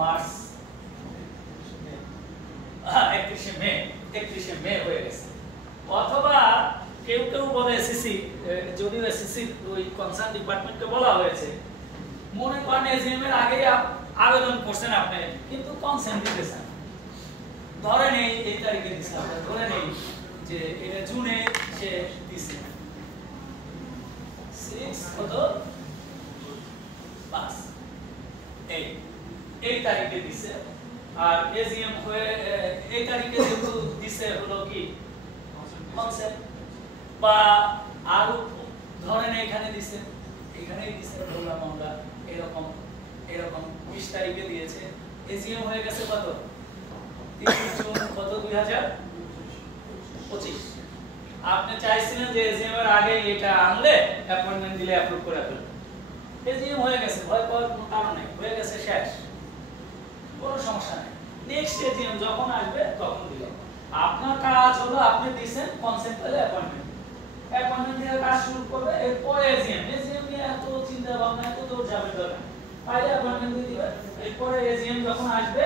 March 31শে মে হয়ে গেছে। অথবা কেউ কেউ বলে এসএসসি, যদিও এসএসসি ওই কনসার্ন ডিপার্টমেন্টকে বলা হয়েছে, মনে করেন এজিএম এর আগে আবেদন করছেন আপনি, কিন্তু কনসেন্ট দিতেছেন, ধরেন এই তারিখে দিচ্ছেন, ধরে নেই যে এটা জুনে সে দিচ্ছে 6 কত 5 এই তারিখে দিচ্ছে, আর এজিএম হয়ে এই তারিখে যেহেতু দিচ্ছে হলো কি কনসেপ্ট, বা আরো ধরেন এখানে দিচ্ছে, এখানেই দিচ্ছে বললাম আমরা, এরকম 20 তারিখে দিয়েছে, এজিএম হয়ে গেছে কত 30 জুন কত 2025। আপনি চাইছিলেন যে এজিএম এর আগে এটা আনলে অ্যাপয়েন্টমেন্ট দিলে অ্যাপ্রুভ করে ফেলবেন, এজিএম হয়ে গেছে, ভয় পাওয়ার কোনো কারণ নেই, হয়ে গেছে, শেষ, কোনো সমস্যা নেই। নেক্সট এজিএম যখন আসবে তখন দিলেন। আপনার কাজ হলো আপনি দিবেন কনসেপ্ট পেলে অ্যাপয়েন্টমেন্ট দিয়ে কাজ শুরু করবে, এরপরে এজিএম নিয়ে এত চিন্তা ভাবনা এত দৌড় যাবে দরকার, পাইলে অ্যাপয়েন্টমেন্ট দিয়ে দিবেন, এরপরে এজিএম যখন আসবে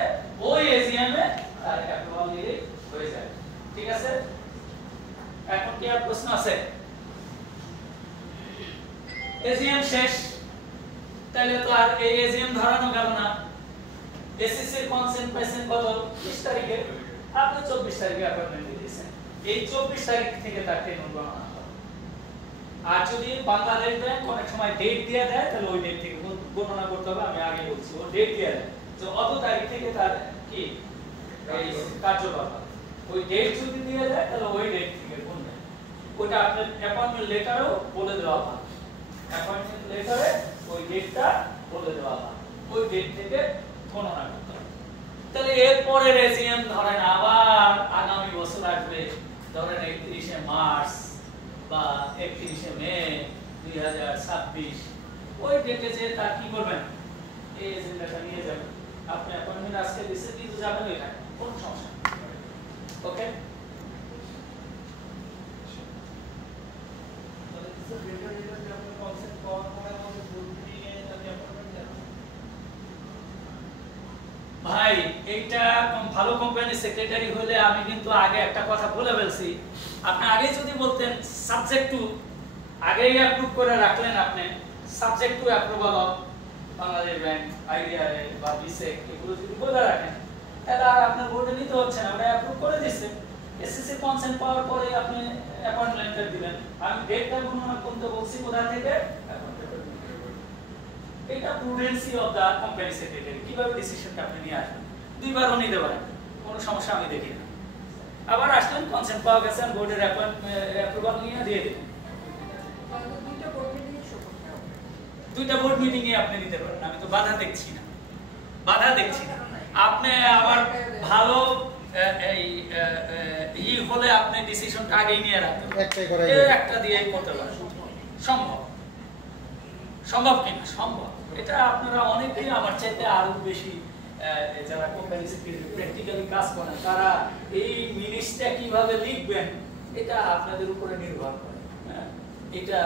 ওই এজিএম এ তার অ্যাপ্রুভাল দিয়ে হয়ে যাবে। ঠিক আছে, এখন কি আর প্রশ্ন আছে? এজিএম শেষ, তাহলে তো আর এই এজিএম ধরানো গেল না। এসএসসি এর কনসেন্ট পাইছেন কত 20 তারিখে, আপনি 24 তারিখে অ্যাপয়েন্টমেন্ট দিয়েছেন, এই 24 তারিখ থেকে তার টেনর গণনা হবে। আর যদি বাংলাদেশ ব্যাংক অনেক সময় ডেট দিয়ে দেয়, তাহলে ওই ডেট থেকে গণনা করতে হবে। আমি আগে বলছি, ও ডেট দিয়ে দেয় যে অত তারিখ থেকে তার কি এই কার্যকর হবে, ওই ডেট যদি দিয়ে দেয় তাহলে ওই ডেট থেকে গুনবে। ওটা আপনার অ্যাপয়েন্টমেন্ট লেটারেও বলে দেওয়া হবে, অ্যাপয়েন্টমেন্ট লেটারে ওই ডেটটা বলে দেওয়া হবে, ওই ডেট থেকে গণনা করতে হবে। তাহলে এরপরে এজিএম ধরেন আবার আগামী বছর আসবে, ধরেন 31শে মার্চ বা 31শে মে 2026, ওই ডেটে যে তার কি করবেন, এই এজেন্ডাটা নিয়ে যাবেন। আপনি অ্যাপয়েন্টমেন্ট আজকে দিতে কিন্তু যাবেন ওইখানে, কোনো সমস্যা নেই। ওকে, ভাই এইটা ভালো কোম্পানির সেক্রেটারি হলে আমি কিন্তু আগে একটা কথা বলে ফেলছি, আপনি আগে যদি বলতেন সাবজেক্ট টু, আগেই অ্যাপ্রুভ করে রাখলেন, আপনি subject to approval of Bangladesh bank, IDI বা বিসেক, এগুলো যদি বলে রাখেন, তাহলে আর আপনার বোর্ডে নিতে হচ্ছে না, ওটা অ্যাপ্রুভ করে দিচ্ছে। এসএসসি কনসেন্ট পাওয়ার পরে আপনি অ্যাপয়েন্টমেন্ট লেটার দিবেন, আমি ডেটটা গণনা করতে বলছি কোথা থেকে, এটা প্রুডেন্সি অফ দা কোম্পানি সেক্রেটারি, কিভাবে ডিসিশনটা আপনি নিয়ে আসবেন, দুইবারও নিতে পারেন, কোনো সমস্যা আমি দেখি না। আবার আসলেন, কনসেন্ট পাওয়া গেছে, বোর্ডের অ্যাপ্রুভাল নিয়ে দিয়ে দিবেন। দুইটা বোর্ড মিটিং এ আপনি নিতে পারেন, আমি তো বাধা দেখছি না, আপনি আবার ভালো এই হলে আপনি ডিসিশনটা আগেই নিয়ে রাখবেন, একটা দিয়েই করতে পারেন, সম্ভব কিনা সম্ভব। এটা আপনারা অনেকেই আমার চাইতে আরো বেশি যারা কোম্পানি সেক্রেটারি প্র্যাকটিক্যালি কাজ করেন, তারা এই মিনিটসটা কিভাবে লিখবেন এটা আপনাদের উপরে নির্ভর করে। এটা